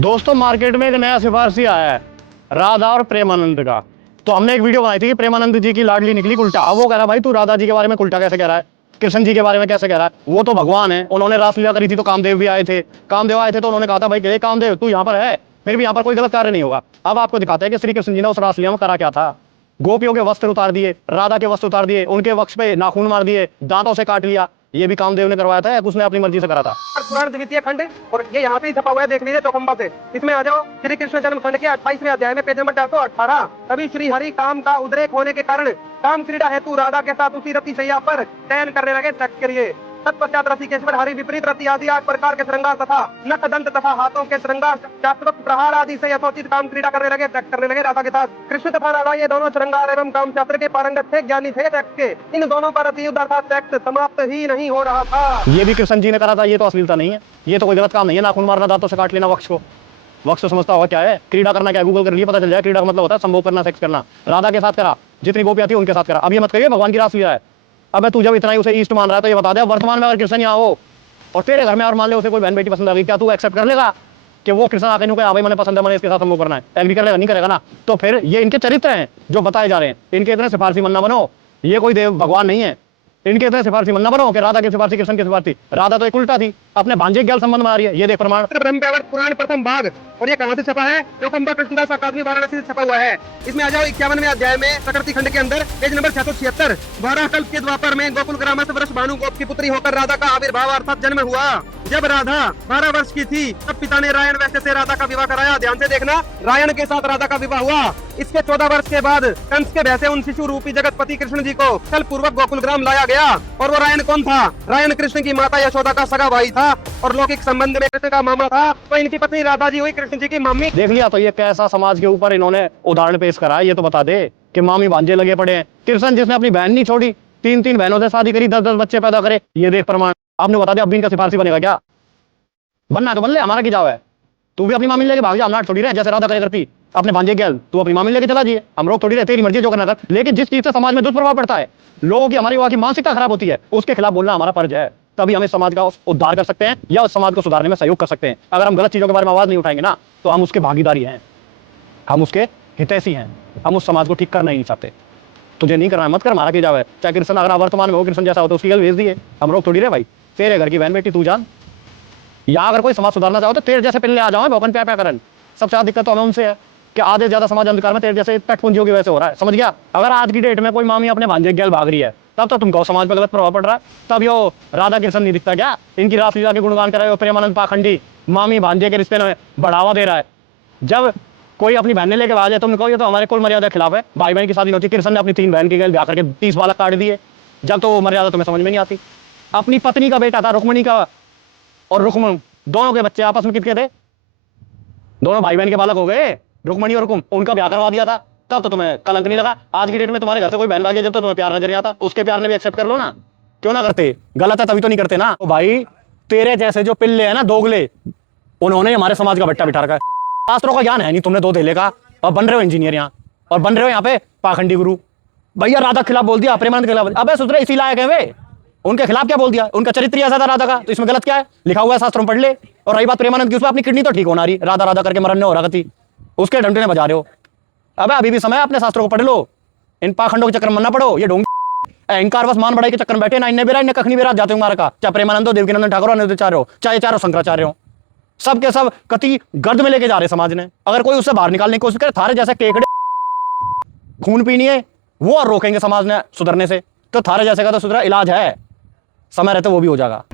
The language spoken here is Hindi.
दोस्तों मार्केट में एक नया सिफारशी आया है राधा और प्रेमानंद का। तो हमने एक वीडियो बनाई थी कि प्रेमानंद जी की लाडली निकली उल्टा। अब वो कह रहा है भाई तू राधा जी के बारे में उल्टा कैसे कह रहा है, कृष्ण जी के बारे में कैसे कह रहा है। वो तो भगवान है, उन्होंने रासलीला करी थी तो कामदेव भी आए थे। कामदेव आए थे तो उन्होंने कहा था भाई कामदेव तू यहाँ पर है, फिर भी यहाँ पर कोई गलत कार्य नहीं होगा। अब आपको दिखाते हैं कि श्री कृष्ण जी ने उस रासलीला में करा क्या था। गोपियों के वस्त्र उतार दिए, राधा के वस्त्र उतार दिए, उनके वक्ष पे नाखून मार दिए, दांतों से काट लिया। ये भी कामदेव ने करवाया था, उसने अपनी मर्जी से करा था। पुराण द्वितीय खंड और ये यहाँ पे ही छपा हुआ है, देख लीजिए चौखंबा से। इसमें आ जाओ, श्री कृष्ण जन्म खंड के 28वें अध्याय में पेज नंबर 418। तभी श्री हरि काम का उद्रेक होने के कारण काम क्रीड़ा हेतु राधा के साथ उसी रति शैया पर चयन करने लगे सेक्स के लिए। तत्पश्चात रसिकेश्वर हरि विपरीत रति आदि 8 प्रकार के श्रृंगार तथा नख दंत तथा हाथों के श्रृंगार चातुर्क प्रहार आदि से यथोचित काम क्रीड़ा करने लगे राधा के साथ। कृष्ण तथा राधा ये दोनों श्रृंगार एवं काम शास्त्र के पारंगत थे, ज्ञानी थे सेक्स के। इन दोनों पर अति अर्थात सेक्स समाप्त ही नहीं हो रहा था। ये भी कृष्ण जी ने करा था, ये तो अश्लीलता नहीं है, ये तो कोई गलत काम नहीं है। नाखून मारना, दांतों से काट लेना वक्ष को। वक्ष समझता होगा क्या है, क्रीड़ा करना क्या है, गूगल कर लिए पता चल जाए। क्रीड़ा का मतलब होता है संभोग करना, सेक्स करना। राधा के साथ करा, जितनी गोपियां थी उनके साथ करा। अब ये मत कहिए भगवान की रासलीला है। अब तू जब इतना ही उसे ईस्ट मान रहा है तो ये बता दे वर्तमान में अगर कृष्ण यहाँ हो और तेरे घर में और मान ले उसे कोई बहन बेटी पसंद आ गई, क्या तू एक्सेप्ट कर लेगा कि वो कृष्ण आके कहे भाई मैंने पसंद है, मैंने इसके साथ संभोग करना है? एग्री कर लेगा? नहीं करेगा ना। तो फिर ये इनके चरित्र हैं जो बताए जा रहे हैं, इनके इतने सिफारसी मन ना बनो। ये कोई देव भगवान नहीं है, इनके इतने सिफारसी मन ना बनो कि राधा की सिफारसी कृष्ण की सिफारसी। राधा तो एक उल्टा थी, अपने भांजे ज्ञान संबंध में आ रही है। ये देख प्रमाण, ब्रह्मवैवर्त पुराण प्रथम भाग। और ये कहां से छपा है? चौखंबा कृष्णदास अकादमी वाराणसी से छपा हुआ है। इसमें आ जाओ 51वें अध्याय में प्रकृति खंड के अंदर पेज नंबर 676। 12 कल्प के द्वापर में गोकुल ग्राम से वर्ष भानु गोप की पुत्री होकर राधा का आविर्भाव अर्थात जन्म हुआ। जब राधा 12 वर्ष की थी तब पिता ने रायण वैश्य से राधा का विवाह कराया। ध्यान से देखना, रायण के साथ राधा का विवाह हुआ। इसके 14 वर्ष के बाद कंस के भय से उन शिशु रूपी जगतपति कृष्ण जी को छल पूर्वक गोकुल ग्राम लाया गया। और वो रायण कौन था? रायण कृष्ण की माता यशोदा का सगा भाई था और लौकिक संबंध में कृष्ण का मामा था। तो इनकी पत्नी राधा जी हुई कृष्ण जी की मम्मी। देख लिया? तो ये कैसा समाज के ऊपर इन्होंने उदाहरण पेश करा है। ये तो बता दे कि मामी भांजे लगे पड़े हैं। कृष्ण जिसने अपनी बहन नहीं छोड़ी, 3 बहनों से शादी करी, 10 बच्चे पैदा करे। ये देख प्रमाण। आपने बता दिया अब भी इनका सिफारसी बनेगा क्या? बनना है तो बन ले, हमारा की जाओ है। तू भी अपनी मामी लेके भाग जा, हम नाट थोड़ी रहे जैसे राधा करे करती अपने भांजे के। तू अपनी मामी लेके चला जाइए, हम लोग थोड़ी रहे, तेरी मर्जी जो करना कर। लेकिन जिस चीज से समाज में दुष्प्रभाव पड़ता है, लोगों की हमारी वहां की मानसिकता खराब होती है, उसके खिलाफ बोलना हमारा फर्ज है। तभी हम इस समाज का उद्धार कर सकते हैं या उस समाज को सुधारने में सहयोग कर सकते हैं। अगर हम गलत चीजों के बारे में आवाज नहीं उठाएंगे ना तो हम उसके भागीदारी हैं, हम उसके हितैषी हैं, हम उस समाज को ठीक करना ही नहीं चाहते। तुझे नहीं करना है मत कर, हमारा की जावे। चाहे कृष्ण अगर वर्तमान में हो कृष्ण जैसा हो तो उसकी गल भेज दिए, हम लोग थोड़ी रहे भाई। तेरे घर की बहन बेटी तू जान, या अगर कोई समाज सुधारना चाहो तो तेरे जैसे पिल्ले आ जाओ भवन प्या करन। सबसे ज्यादा दिक्कत तो हमें उनसे है कि आधे ज्यादा समाज अंधकार में तेरे जैसे पेटपुंजियों की वजह से हो रहा है। समझ गया? अगर आज की डेट में कोई मामी अपने भांजे गैल भाग रही है तब तो तुमको समाज पर गलत प्रभाव पड़ रहा है। तब यो राधा कृष्ण नहीं दिखता क्या? इनकी रासलीला के गुणगान कराए प्रेमानंद पाखंडी मामी भांजे के रिश्ते में बढ़ावा दे रहा है। जब कोई अपनी बहन लेके आ जाए तुम कहो ये तो हमारे कुल मर्यादा के खिलाफ है। भाई बहन की शादी होती, कृष्ण ने अपनी 3 बहन की गैल ब्याह करके 30 बालक काट दिए। जब तो मर्यादा तुम्हें समझ में नहीं आती। अपनी पत्नी का बेटा था रुक्मणी का, और रुक्म दोनों के बच्चे आपस में कितने थे? दोनों भाई बहन के बालक हो गए, रुक्मणी और रुकुम, उनका ब्याह करवा दिया था। तब तो तुम्हें कलंक नहीं लगा। आज की डेट में तुम्हारे घर से कोई बहन भागी जब तो तुम्हें प्यार नजर नहीं आता, उसके प्यार ने भी एक्सेप्ट कर लो ना। क्यों ना करते? गलत है तभी तो नहीं करते ना। तो भाई तेरे जैसे जो पिल्ले है ना दोगले, उन्होंने हमारे समाज का बट्टा बिठा रखा है। शास्त्रों का ज्ञान है नहीं तुमने 2 धेले का, और बन रहे हो इंजीनियर यहाँ, और बन रहे हो यहाँ पे पाखंडी गुरु। भैया राधा के खिलाफ बोल दिया, प्रेमानंद के खिलाफ। अबे सुधरे, इसी लायक है वे। उनके खिलाफ क्या बोल दिया? उनका चरित्र ऐसा था राधा का, तो इसमें गलत क्या है? लिखा हुआ है शास्त्रों में पढ़ ले। और रही बात प्रेमानंद की, उसमें अपनी किडनी तो ठीक होना रही, राधा राधा करके मरने हो रहा थी, उसके डंडे ने बजा रहे हो। अबे अभी भी समय, अपने शास्त्रों को पढ़ लो, इन पाखंडों के चक्कर में ना पड़ो। ये ढोंग अहंकार बस मान बढ़ाई के चक्कर में बैठे ना, इन्हें बेरा इन्हें कखनी बेरा जाते मारा का। चाहे प्रेमानंद हो, देवकीनंदन ठाकुर, अनिरुद्धाचार्य हो, चाहे चारों शंकराचार्य हो, सब के सब कति गर्द में लेके जा रहे समाज ने। अगर कोई उससे बाहर निकालने की कोशिश करे, थारे जैसे केकड़े खून पीनी है वो और रोकेंगे समाज ने सुधरने से, तो थारे जैसे का तो सुधरा इलाज है, समय रहते वो भी हो जाएगा।